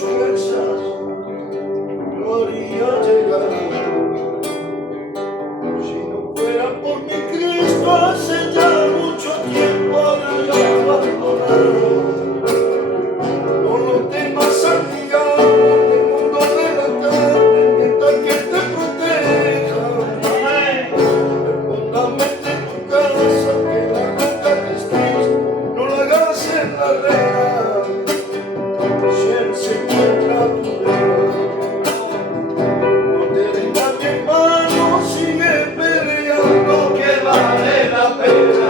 fuerzas, gloria llegará. Si no fuera por mi Cristo, hace ya mucho tiempo habría abandonado. No lo temas al diablo en el mundo de la carne, mientras que te proteja. Fundamenta en tu casa que la roca que es Cristo no la hagas en la arena. Si Él se encuentra a tu lado, no te rindas, mi hermano, sigue peleando que vale la pena.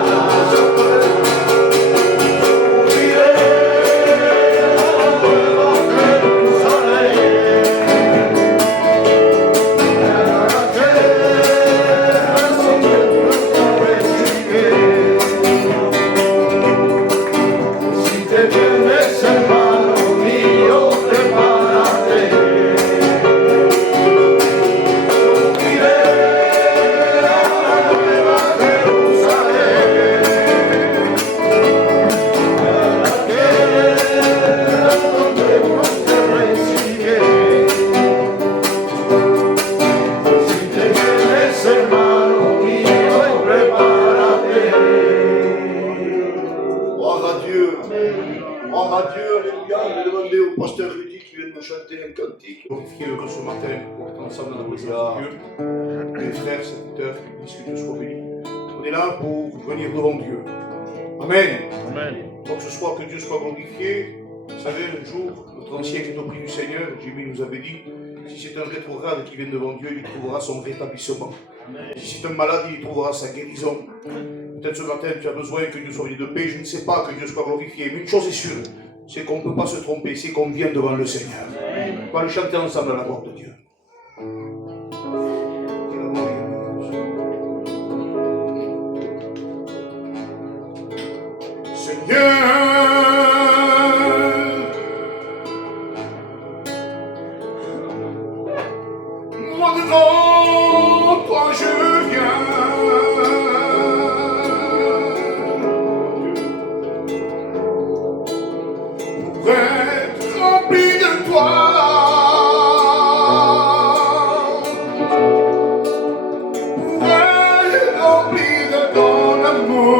Glorifiez heureux ce matin pour être ensemble dans la présence de Dieu. Mes frères, serviteurs, que Dieu soit béni. On est là pour venir devant Dieu. Amen. Amen. Donc ce soir, que Dieu soit glorifié. Vous savez, un jour, notre ancien qui est au prix du Seigneur, Jimmy nous avait dit, si c'est un rétrograde qui vient devant Dieu, il trouvera son rétablissement. Amen. Si c'est un malade, il trouvera sa guérison. Peut-être ce matin, tu as besoin que Dieu soit venu de paix. Je ne sais pas, que Dieu soit glorifié. Mais une chose est sûre, c'est qu'on ne peut pas se tromper, c'est qu'on vient devant le Seigneur. On va le chanter ensemble à la gloire de Dieu. Seigneur, moi devant toi je viens. Pour être rempli de toi. Pour être rempli de ton amour.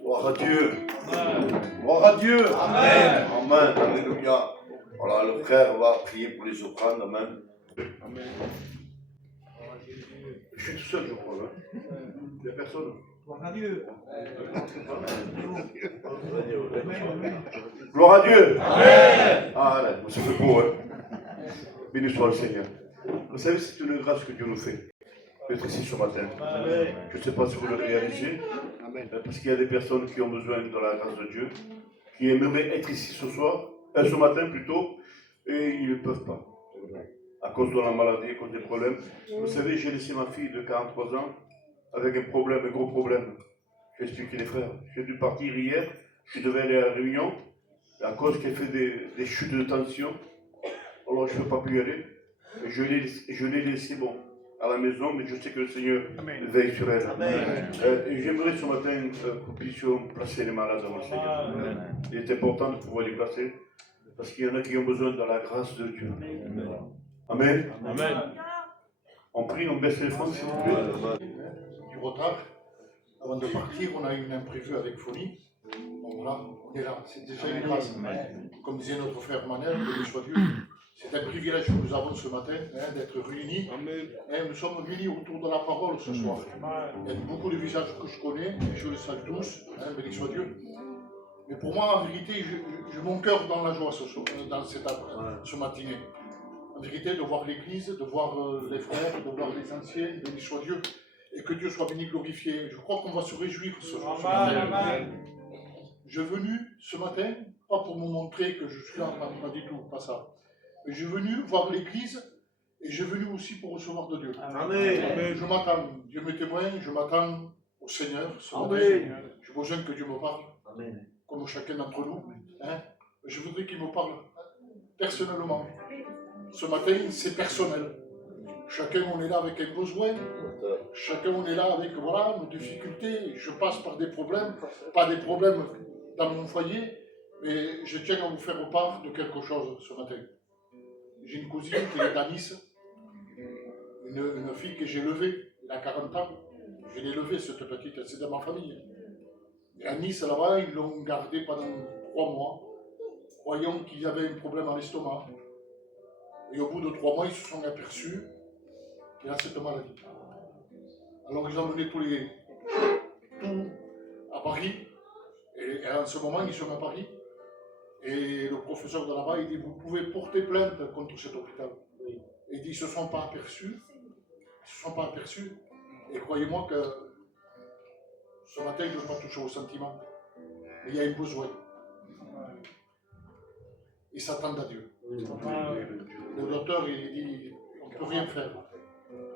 Gloire à Dieu. Gloire à Dieu. Amen. Amen. Alléluia. Voilà, le frère va prier pour les offrandes. Amen. Amen. Je suis tout seul, je crois. Hein. Il n'y a personne. Gloire à Dieu. Gloire à Dieu. Amen. Ah, allez, ça fait beau, hein. Béni soit le Seigneur. Vous savez, c'est une grâce que Dieu nous fait d'être ici ce matin. Amen. Je ne sais pas si vous le réalisez. Amen. Parce qu'il y a des personnes qui ont besoin de la grâce de Dieu, qui aimeraient être ici ce soir, ce matin plutôt, et ils ne peuvent pas. À cause de la maladie, à cause des problèmes. Vous savez, j'ai laissé ma fille de 43 ans avec un problème, un gros problème. J'ai expliqué les frères. J'ai dû partir hier, je devais aller à la réunion, à cause qu'elle fait des chutes de tension. Alors je ne peux pas plus y aller. Je l'ai laissé bon à la maison, mais je sais que le Seigneur veille sur elle. Et j'aimerais ce matin que nous puissions placer les malades avant le Seigneur. Il est important de pouvoir les placer, parce qu'il y en a qui ont besoin de la grâce de Dieu. Amen. Amen. On prie, on baisse les fronts, s'il vous plaît. Du retard. Avant de partir, on a eu un imprévu avec Folie. Bon, voilà, on est là. C'est déjà une grâce. Comme disait notre frère Manel, béni soit Dieu. C'est un privilège que nous avons ce matin d'être réunis. Nous sommes réunis autour de la parole ce soir. Il y a beaucoup de visages que je connais, et je les salue tous. Béni soit Dieu. Mais pour moi, en vérité, j'ai mon cœur dans la joie ce matinée. En vérité, de voir l'Église, de voir les frères, de voir les anciens, béni soit Dieu, et que Dieu soit béni, glorifié. Je crois qu'on va se réjouir ce matin. Je suis venu ce matin, pas pour me montrer que je suis là, pas du tout, pas ça. Mais je suis venu voir l'Église, et je suis venu aussi pour recevoir de Dieu. Amen. Je m'attends, Dieu me témoigne, je m'attends au Seigneur ce matin. J'ai besoin que Dieu me parle, comme chacun d'entre nous. Je voudrais qu'il me parle personnellement. Ce matin, c'est personnel. Chacun, on est là avec un besoin. Chacun, on est là avec nos difficultés. Je passe par des problèmes, pas des problèmes dans mon foyer, mais je tiens à vous faire part de quelque chose ce matin. J'ai une cousine qui est à Nice, une fille que j'ai levée, elle a 40 ans. Je l'ai levée, cette petite, c'est de ma famille. Et à Nice, là-bas, ils l'ont gardée pendant 3 mois, croyant qu'il y avait un problème à l'estomac. Et au bout de 3 mois, ils se sont aperçus qu'il a cette maladie. Alors ils ont mené tout à Paris. Et en ce moment, ils sont à Paris. Et le professeur de là-bas, il dit, vous pouvez porter plainte contre cet hôpital. Et il dit, ils ne se sont pas aperçus. Ils ne se sont pas aperçus. Et croyez-moi que ce matin, je ne veux pas toucher au sentiment. Mais il y a un besoin. Ils s'attendent à Dieu. Le docteur, il dit, on ne peut rien faire.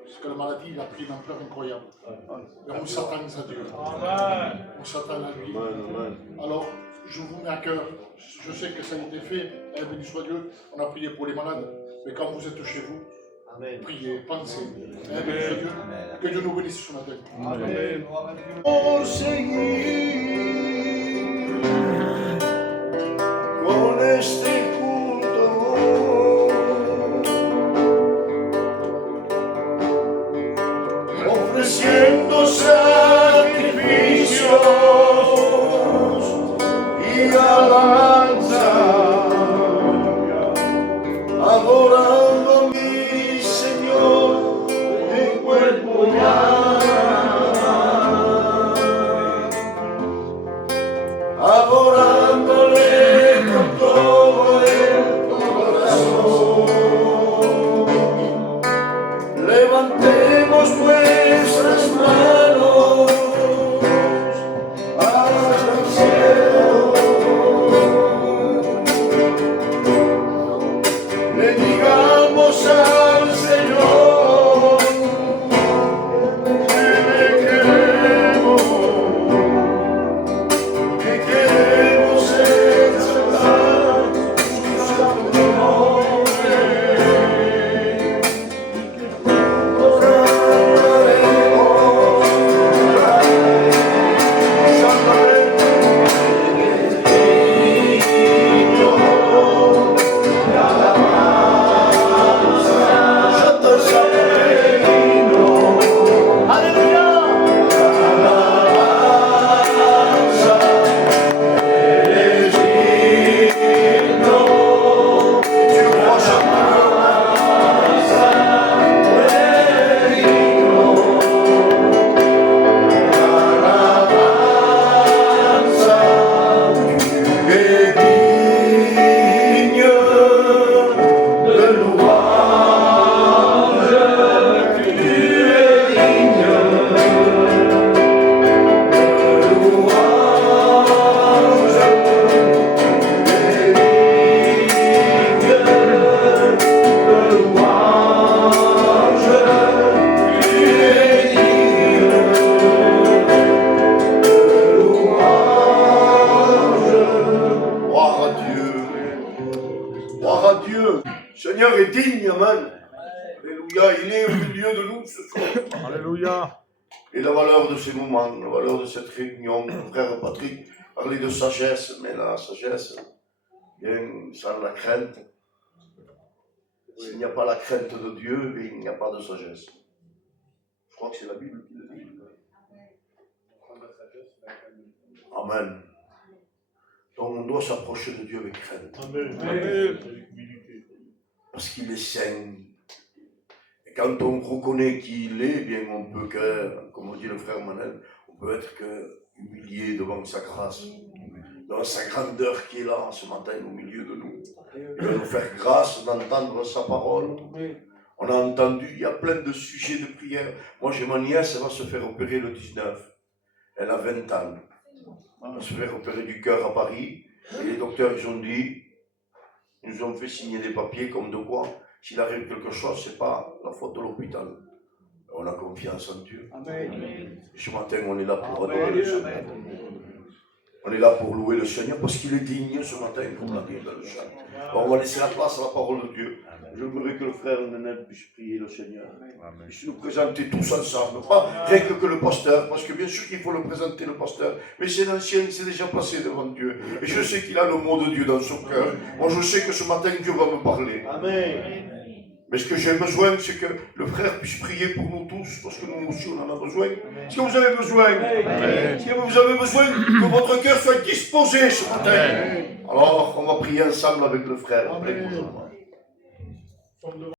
Parce que la maladie, il a pris une ampleur incroyable. Et on s'attend à Dieu. On s'attend à lui. Alors, je vous mets à cœur. Je sais que ça a été fait. Béni soit Dieu. On a prié pour les malades. Mais quand vous êtes chez vous, priez, pensez. Béni soit Dieu. Que Dieu nous bénisse ce matin. Amen. Oh Seigneur, con este ofreciendo sacrificios y alabanza, adorando a mi Señor en cuerpo y alma. Seigneur est digne, amen. Alléluia, il est au milieu de nous ce soir. Alléluia. Et la valeur de ces moments, la valeur de cette réunion, mon frère Patrick parlait de sagesse, mais la sagesse vient sans la crainte. S'il n'y a pas la crainte de Dieu, il n'y a pas de sagesse. Je crois que c'est la Bible qui le dit. Amen. Donc on doit s'approcher de Dieu avec crainte. Amen. Parce qu'il est saint. Et quand on reconnaît qui il est, bien on peut que, comme dit le frère Manel, on peut être que humilié devant sa grâce, devant sa grandeur qui est là ce matin au milieu de nous. Il va nous faire grâce d'entendre sa parole. On a entendu, il y a plein de sujets de prière. Moi j'ai ma nièce, elle va se faire opérer le 19. Elle a 20 ans. Elle va se faire opérer du cœur à Paris. Et les docteurs ils ont dit, ils nous ont fait signer des papiers comme de quoi, s'il arrive quelque chose, ce n'est pas la faute de l'hôpital. On a confiance en Dieu. Amen. Ce matin, on est là pour adorer le Seigneur. On est là pour louer le Seigneur parce qu'il est digne ce matin, comme l'a dit dans le chant. Bon, on va laisser la place à la parole de Dieu. Je voudrais que le frère Nenel puisse prier le Seigneur. Puisse nous présenter tous ensemble. Pas rien que le pasteur, parce que bien sûr qu'il faut le présenter, le pasteur. Mais c'est l'ancien, il s'est déjà passé devant Dieu. Et je sais qu'il a le mot de Dieu dans son cœur. Moi, je sais que ce matin, Dieu va me parler. Amen. Mais ce que j'ai besoin, c'est que le frère puisse prier pour nous tous, parce que nous aussi, on en a besoin. Est-ce que vous avez besoin? Est-ce que vous avez besoin que votre cœur soit disposé ce matin? Alors, on va prier ensemble avec le frère. Amen.